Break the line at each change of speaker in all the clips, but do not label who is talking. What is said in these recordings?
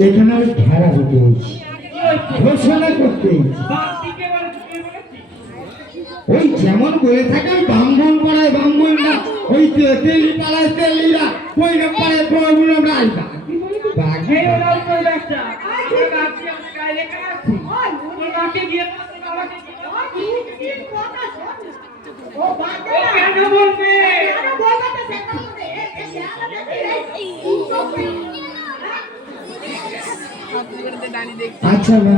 এখানে আমি খেলা হতে হয়েছি। ঘোষণা করতে ওই যেমন করে থাকে বাম্বন পাড়ায় বাম্বন না ওই তে- তেলি পাড়ায় তেলিরা কইরা পাড়ায় প্রভুরা রাইবা বাঘে আচ্ছা মা।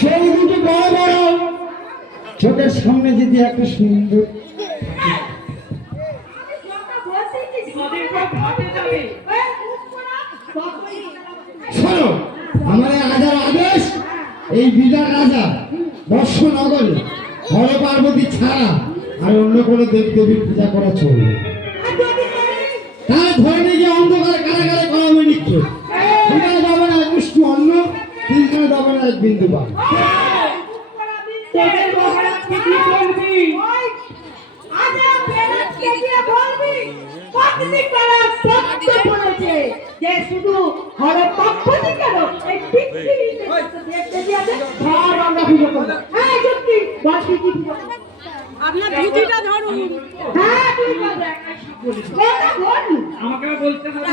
চোখ চোখের সামনে যদি একটা সুন্দর শোনো রাজার আদেশ, এই বিরাট রাজা দর্শনগরে হর পার্বতী ছাড়া আর অন্য কোনো দেব দেবীর পূজা করা চলবে তার ধরে গিয়ে অন্ধকারে কারাগারে করাবে নিক্ষেপ। সেখানে যাবে না, এক মুষ্টি অন্ন, তিনখানে যাবে না, এক বিন্দু পান
যে শুধু হ্যাঁ?
আপনার ধুতিটা ধরুন।
হ্যাঁ তুই বল এটা বল
আমাকে বলতে হবে।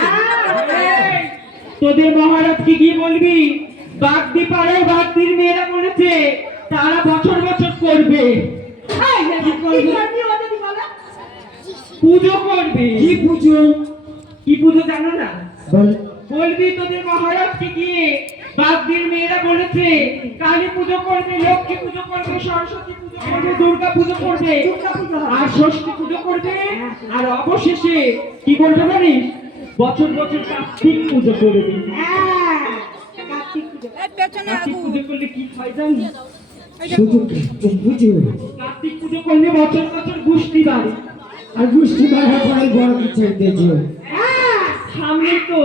তোদের মহারাজ কি কি বলবি? বাগদি পাড়ে বাগদির মেয়েরা বলেছে তারা বছর বছর করবে।
হ্যাঁ
পুজো করবে।
কি পুজো?
কি পুজো জানো না? বলবি তোদের মহারাজকে গিয়ে বাগদির মেয়েরা বলেছে কালী পুজো করবে লক্ষ্মী পুজো করবে সরস্বতী পুজো করবে দুর্গা পুজো করবে। আর ষষ্ঠী পুজো করবে আর অবশেষে কি করবে জানিস? বছর বছর কার্তিক পুজো করবে
হ্যাঁ কার্তিক পুজো।
করলে কি হয় জানিস?
কার্তিক পুজো।
করলে বছর বছর গুষ্টি বাড়ে।
আর গোষ্ঠী বাড়ার পরে বড় কিছু
সামনে তো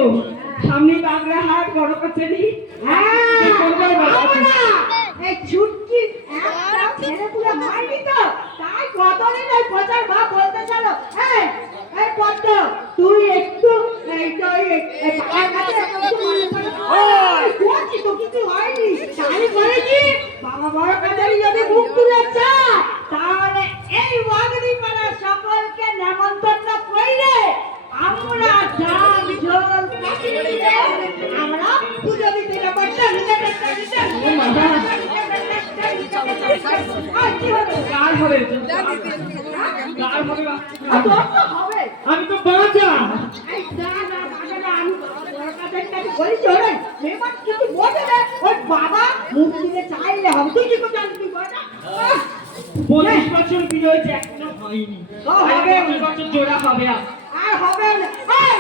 সামনে বড় কাছারি
হ্যাঁ
বাবা
এই ছুটকি একটা ছেলে পুরো হয়নি তো। তাই কতদিন ওই পচার মা বলতে চলো? এই এই পদ্ম তুই একটু এই তো এই এই কাছে একটু মনে ওই। কিছু হয়নি। তাই বাবা বড় কাছারি যদি মুখ হবে
করে
জানবি বড়া
পঁচিশ বছর বিয়ে হয়েছে এখনও হয়নি
হবে।
বছর জোড়া হবে আর
আর হবে না এই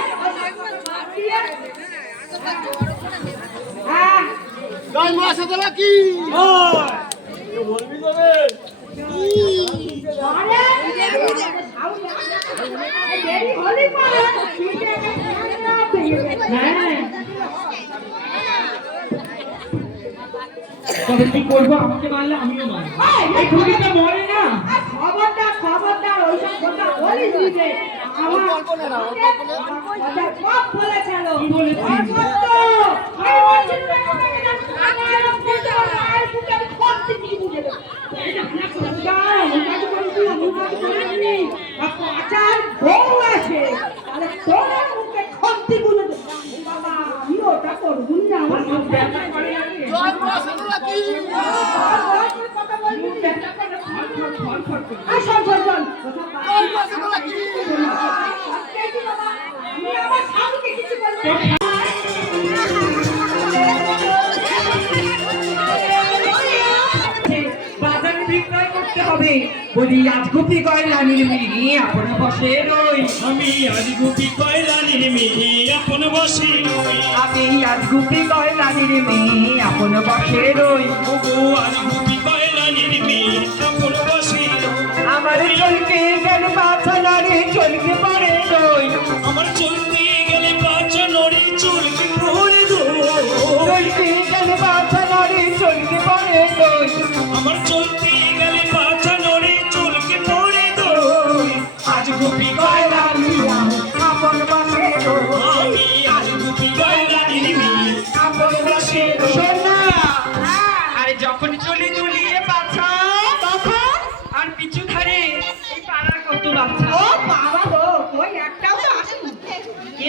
হ্যাঁ
গান মাসে তোলা কি বলবি তবে
তবে কি করব আমাকে মারলে আমিও মারবো মরে না
খবরদার খবরদার ওইসব কথা বলিস নি রে আমার
কি বলেছি?
ওর মতো, এই বলছিল না, আমার পুজো, আর পুজো আমি করতে কি বুঝে দেবো? এই না, না, না, আমি কাজ করেছি, আমি কাজ করিনি। আর পাচার বউ আছে, তাহলে তোর মুখে খন্তি বুঝে দেবো। বাবা, আমি ওটা করব না, আমার মুখ ব্যথা করে লাগে।
গান মাসে তোলা কি
আর বড় করে কথা বলবি
মুখ
না।
ব্যথা করে ফর ফর ফর ফর করে।
আর শোন, শোন, শোন, কথা বাদ
গান
দে।
মাসে তোলা কি
আমি আমার স্বামীকে কিছু বলব
তোর
না।
বাজারে বিক্রয় করতে হবে। বলি আজ গুপি গয়লানির মিহি আপন বসে রই।
আমি আজ গুপি কয়লানির মিহি আপন বসি রই।
আমি আজ গুপি গয়লানির মিহি আপন বসে রই
ওগো আজ গুপি কয়লানির মিহি আপন বসি রই
আমার চলকে গেল বাছানারে চলকে পারে রই
আমার চলতে গেলে পাঁচা নড়ি চুলকে পড়ে দো
চলকে গেল বাছানারে চলকে পারে রই
আমার চলতে গেলে পাঁচা নড়ি চুলকে পড়ে দো
আজ গুপি
গুপি কয়রানি
আপন বাসের
আমি আজ গুপি কয়রানি আপন বসে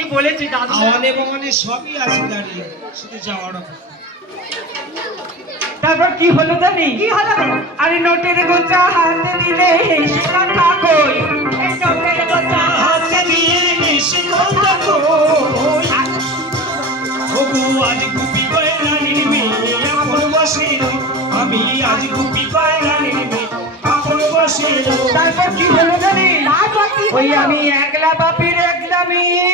বলেছে দাদু।
আওয়ানে বাওয়ানে সবই আছে দাঁড়িয়ে শুধু যাওয়ার
তারপর কি হলো জানি?
কি হলো?
আরে নোটের গোছা হাতে দিলে সেটা
এই নোটের কথা
হাতে দিয়ে কই? ওগো আজ গুপি কয়রানির মেয়ে আপন বসে আমি আজ গুপি কয়রানির মেয়ে আপন বসে
তারপর কি হলো জানি? ওই আমি একলা বাপের একলা মেয়ে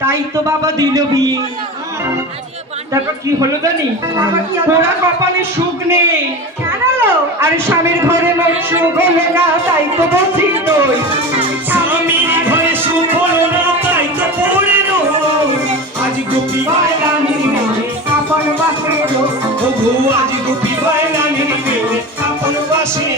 তাই তো বাবা দিল বিয়ে। তারপর কি হলো জানি?
তারপর কি হলো?
পোড়া কপালে সুখ নেই। আর স্বামীর ঘরে মোট সুখ হলে না তাই তো বলছি তুই
স্বামীর ঘরে সুখ হলো না তাই তো পড়ে। আজ গুপি মেয়ে
আপন বাসের
ওগো আজ গুপি মেয়ে আপন বসে